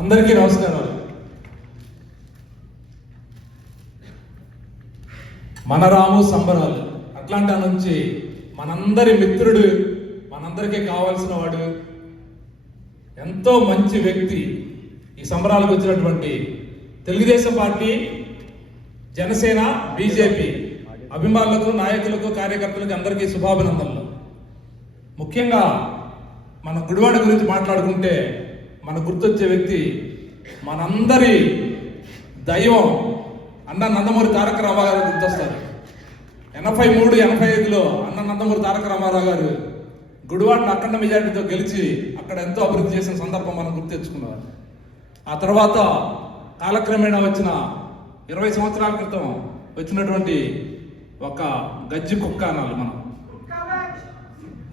అందరికీ నమస్కారాలు. మన రాము సంబరాలు. అట్లాంటా నుంచి మనందరి మిత్రుడు మనందరికీ కావాల్సిన వాడు ఎంతో మంచి వ్యక్తి ఈ సంబరాలకు వచ్చినటువంటి తెలుగుదేశం పార్టీ జనసేన బీజేపీ అభిమానులకు నాయకులకు కార్యకర్తలకు అందరికీ శుభాభినందనలు. ముఖ్యంగా మన గుడివాడ గురించి మాట్లాడుకుంటే మన గుర్తొచ్చే వ్యక్తి మనందరి దైవం అన్న నందమూరి తారక రామారావు గారు గుర్తొస్తారు. ఎనభై మూడు ఎనభై ఐదులో అన్న నందమూరి తారక రామారావు గారు గుడివాడను అఖండ మెజార్టీతో గెలిచి అక్కడ ఎంతో అభివృద్ధి చేసిన సందర్భం మనం గుర్తు తెచ్చుకున్నారు ఆ తర్వాత కాలక్రమేణా వచ్చిన ఇరవై సంవత్సరాల క్రితం వచ్చినటువంటి ఒక గజ్జి కుక్క అనాలి మనం.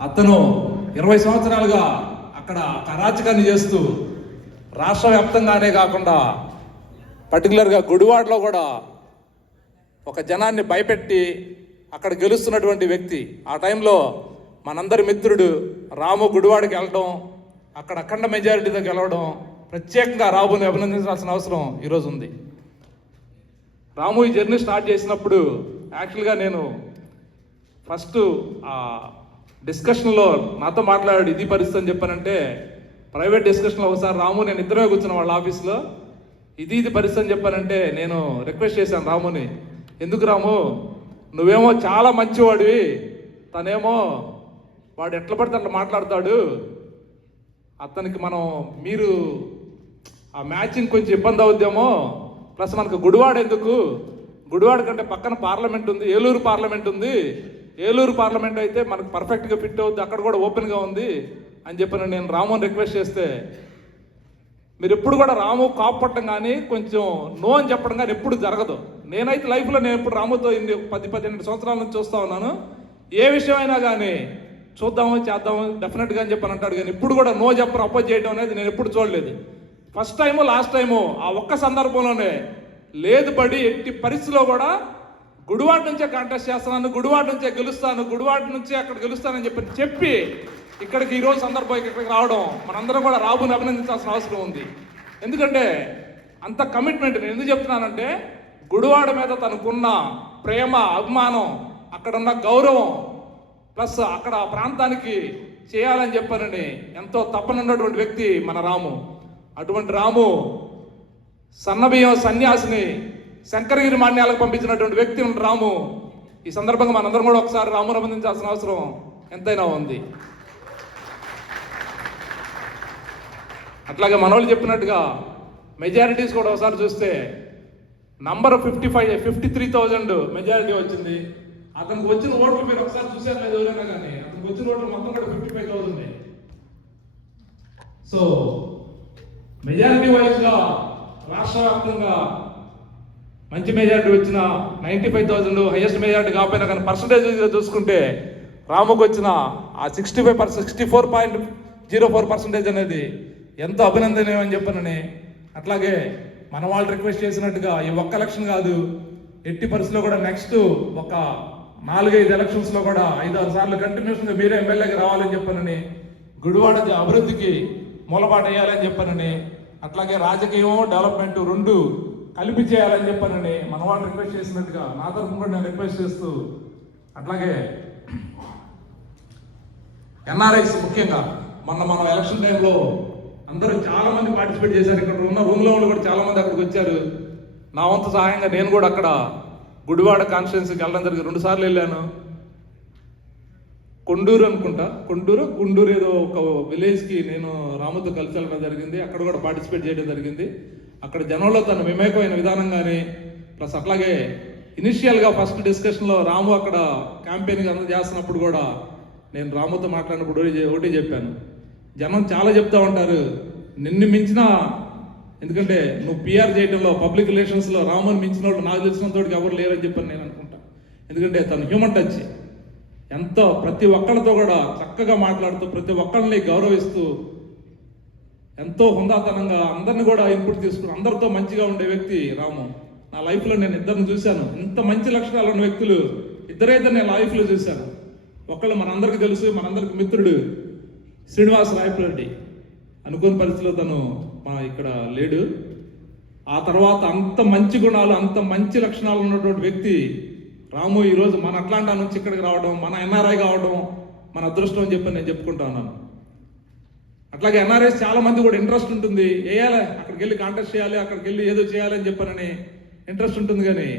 అతను ఇరవై సంవత్సరాలుగా అక్కడ అరాచకాన్ని చేస్తూ రాష్ట్ర వ్యాప్తంగానే కాకుండా పర్టికులర్గా గుడివాడలో కూడా ఒక జనాన్ని భయపెట్టి అక్కడ గెలుస్తున్నటువంటి వ్యక్తి. ఆ టైంలో మనందరి మిత్రుడు రాము గుడివాడకి వెళ్ళడం అక్కడ అఖండ మెజారిటీతో గెలవడం ప్రత్యేకంగా రాముని అభినందించాల్సిన అవసరం ఈరోజు ఉంది. రాము ఈ జర్నీ స్టార్ట్ చేసినప్పుడు యాక్చువల్గా నేను ఫస్ట్ డిస్కషన్లో నాతో మాట్లాడాడు ఇది పరిస్థితి అని చెప్పానంటే ప్రైవేట్ డిస్కషన్లో ఒకసారి రాము నేను ఇద్దరమే కూర్చున్నా వాళ్ళ ఆఫీస్లో. ఇది ఇది పరిస్థితి అని చెప్పానంటే నేను రిక్వెస్ట్ చేశాను రాముని. ఎందుకు రాము? నువ్వేమో చాలా మంచివాడివి. తనేమో వాడు ఎట్లా పడితే అట్లా మాట్లాడతాడు. అతనికి మనం మీరు ఆ మ్యాచింగ్ కొంచెం ఇబ్బంది అవుద్దేమో. ప్లస్ మనకు గుడివాడ ఎందుకు? గుడివాడ కంటే పక్కన పార్లమెంట్ ఉంది ఏలూరు పార్లమెంట్ ఉంది. ఏలూరు పార్లమెంట్ అయితే మనకు పర్ఫెక్ట్గా ఫిట్ అవుద్ది అక్కడ కూడా ఓపెన్గా ఉంది అని చెప్పిన నేను రామోని రిక్వెస్ట్ చేస్తే మీరు ఎప్పుడు కూడా రాము కాపట్టడం కానీ కొంచెం నో అని చెప్పడం కానీ ఎప్పుడు జరగదు. నేనైతే లైఫ్లో నేను ఎప్పుడు రాముతో ఇన్ని పది పదిహేను సంవత్సరాల నుంచి చూస్తా ఉన్నాను. ఏ విషయమైనా కానీ చూద్దాము చేద్దాము డెఫినెట్గా అని చెప్పని అంటాడు కానీ ఇప్పుడు కూడా నో చెప్పరు అపోజ్ చేయడం అనేది నేను ఎప్పుడు చూడలేదు. ఫస్ట్ టైము లాస్ట్ టైము ఆ ఒక్క సందర్భంలోనే లేదు పడి ఎట్టి పరిస్థితిలో కూడా గుడివాడ నుంచే కాంటెస్ట్ చేస్తున్నాను గుడివాడ నుంచే గెలుస్తాను గుడివాడ నుంచే అక్కడ గెలుస్తానని చెప్పి చెప్పి ఇక్కడికి ఈ రోజు సందర్భం ఇక్కడికి రావడం మనందరం కూడా రాబుని అభినందించాల్సిన అవసరం ఉంది. ఎందుకంటే అంత కమిట్మెంట్ నేను ఎందుకు చెప్తున్నానంటే గుడివాడ మీద తనకున్న ప్రేమ అభిమానం అక్కడ ఉన్న గౌరవం ప్లస్ అక్కడ ఆ ప్రాంతానికి చేయాలని చెప్పానని ఎంతో తప్పనున్నటువంటి వ్యక్తి మన రాము. అటువంటి రాము సన్నబియ్యం సన్యాసిని శంకరగిరి మాన్యాలకు పంపించినటువంటి వ్యక్తి రాము. ఈ సందర్భంగా మనందరం కూడా ఒకసారి రామును అభినందించాల్సిన అవసరం ఎంతైనా ఉంది. అట్లాగే మనోళ్ళు చెప్పినట్టుగా మెజారిటీస్ కూడా ఒకసారి చూస్తే number fifty five fifty three thousand majority వచ్చింది. అతనికి వచ్చిన ఓట్లు మీరు ఒకసారి చూసారు లేదు ఎవరైనా కానీ? అతనికి వచ్చిన ఓట్లు మొత్తం కూడా fifty five thousand so majority వైజ్గా రాష్ట్ర వ్యాప్తంగా మంచి మెజారిటీ వచ్చిన ninety five thousand highest majority కాకపోయినా కానీ పర్సంటేజ్ చూసుకుంటే రాముకు వచ్చిన ఆ sixty five percent sixty four point zero four percentage అనేది ఎంతో అభినందనీయమని అని అట్లాగే మన వాళ్ళు రిక్వెస్ట్ చేసినట్టుగా ఈ ఒక్క ఎలక్షన్ కాదు ఎట్టి పరిస్థితిలో కూడా నెక్స్ట్ ఒక నాలుగైదు ఎలక్షన్స్లో కూడా ఐదు ఆరు సార్లు కంటిన్యూస్గా మీరే ఎమ్మెల్యేకి రావాలని చెప్పానని గుడివాడ అభివృద్ధికి మూలపాటు వేయాలని చెప్పానని అట్లాగే రాజకీయం డెవలప్మెంట్ రెండు కలిపి చేయాలని చెప్పానండి. మన వాళ్ళు రిక్వెస్ట్ చేసినట్టుగా నా తరఫున కూడా నేను రిక్వెస్ట్ చేస్తూ అట్లాగే ఎన్ఆర్ఐస్ ముఖ్యంగా మొన్న మనం ఎలక్షన్ టైంలో అందరూ చాలా మంది పార్టిసిపేట్ చేశారు. ఇక్కడ ఉన్న రూమ్లో వాళ్ళు కూడా చాలా మంది అక్కడికి వచ్చారు. నా వంతు సహాయంగా నేను కూడా అక్కడ గుడివాడ కాన్స్టిట్యున్సీకి వెళ్ళడం జరిగింది. రెండు సార్లు వెళ్ళాను. కొండూరు అనుకుంటా. కొండూరు గుండూరు ఏదో ఒక విలేజ్కి నేను రాముతో కలిసి వెళ్ళడం జరిగింది. అక్కడ కూడా పార్టిసిపేట్ చేయడం జరిగింది. అక్కడ జనంలో తను విమేకమైన విధానం కానీ ప్లస్ అట్లాగే ఇనిషియల్గా ఫస్ట్ డిస్కషన్లో రాము అక్కడ క్యాంపెయిన్గా అందరూ చేస్తున్నప్పుడు కూడా నేను రాముతో మాట్లాడినప్పుడు ఒకటి చెప్పాను. జనం చాలా చెప్తా ఉంటారు నిన్ను మించిన ఎందుకంటే నువ్వు పిఆర్ చేయడంలో పబ్లిక్ రిలేషన్స్లో రాముని మించిన వాళ్ళు నాకు తెలిసినంతోటికి ఎవరు లేరని చెప్పని నేను అనుకుంటా. ఎందుకంటే తను హ్యూమన్ టచ్. ఎంతో ప్రతి ఒక్కళ్ళతో కూడా చక్కగా మాట్లాడుతూ ప్రతి ఒక్కళ్ళని గౌరవిస్తూ ఎంతో హుందాతనంగా అందరిని కూడా ఇన్పుట్ తీసుకుని అందరితో మంచిగా ఉండే వ్యక్తి రాము. నా లైఫ్లో నేను ఇద్దరిని చూశాను. ఇంత మంచి లక్షణాలు ఉన్న వ్యక్తులు ఇద్దరే నేను లైఫ్లో చూశాను. ఒకళ్ళు మనందరికీ తెలుసు మనందరికి మిత్రుడు శ్రీనివాస్ రాయపురెడ్డి అనుకోని పరిస్థితిలో తను మా ఇక్కడ లేడు. ఆ తర్వాత అంత మంచి గుణాలు అంత మంచి లక్షణాలు ఉన్నటువంటి వ్యక్తి రాము ఈరోజు మన అట్లాంటా నుంచి ఇక్కడికి రావడం మన ఎన్ఆర్ఐ కావడం మన అదృష్టం అని చెప్పి నేను చెప్పుకుంటా ఉన్నాను. అట్లాగే ఎన్ఆర్ఎస్ చాలా మంది కూడా ఇంట్రెస్ట్ ఉంటుంది. వేయాలి అక్కడికి వెళ్ళి కాంటాక్ట్ చేయాలి అక్కడికి వెళ్ళి ఏదో చేయాలి అని చెప్పానని ఇంట్రెస్ట్ ఉంటుంది కానీ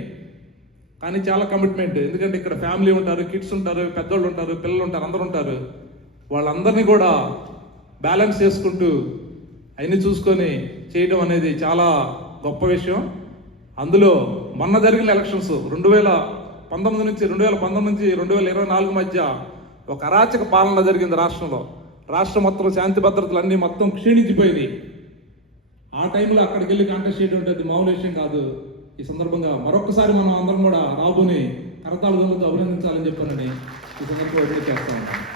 కానీ చాలా కమిట్మెంట్ ఎందుకంటే ఇక్కడ ఫ్యామిలీ ఉంటారు కిడ్స్ ఉంటారు పెద్దోళ్ళు ఉంటారు పిల్లలు ఉంటారు అందరు ఉంటారు. వాళ్ళందరినీ కూడా బ్యాలెన్స్ చేసుకుంటూ అవన్నీ చూసుకొని చేయడం అనేది చాలా గొప్ప విషయం. అందులో మొన్న జరిగిన ఎలక్షన్స్ రెండు వేల పంతొమ్మిది నుంచి రెండు వేల పంతొమ్మిది నుంచి రెండు వేల ఇరవై నాలుగు మధ్య ఒక అరాచక పాలన జరిగింది రాష్ట్రంలో. రాష్ట్రం మొత్తం శాంతి భద్రతలు అన్నీ మొత్తం క్షీణించిపోయినాయి ఆ టైంలో అక్కడికి వెళ్ళి కాంటాక్ట్ చేయడం అంటే మామూలు విషయం కాదు. ఈ సందర్భంగా మరొకసారి మనం అందరం కూడా రాబోని కరతాళ అభినందించాలని చెప్పానని ఈ సందర్భంగా చేస్తా ఉన్నాను.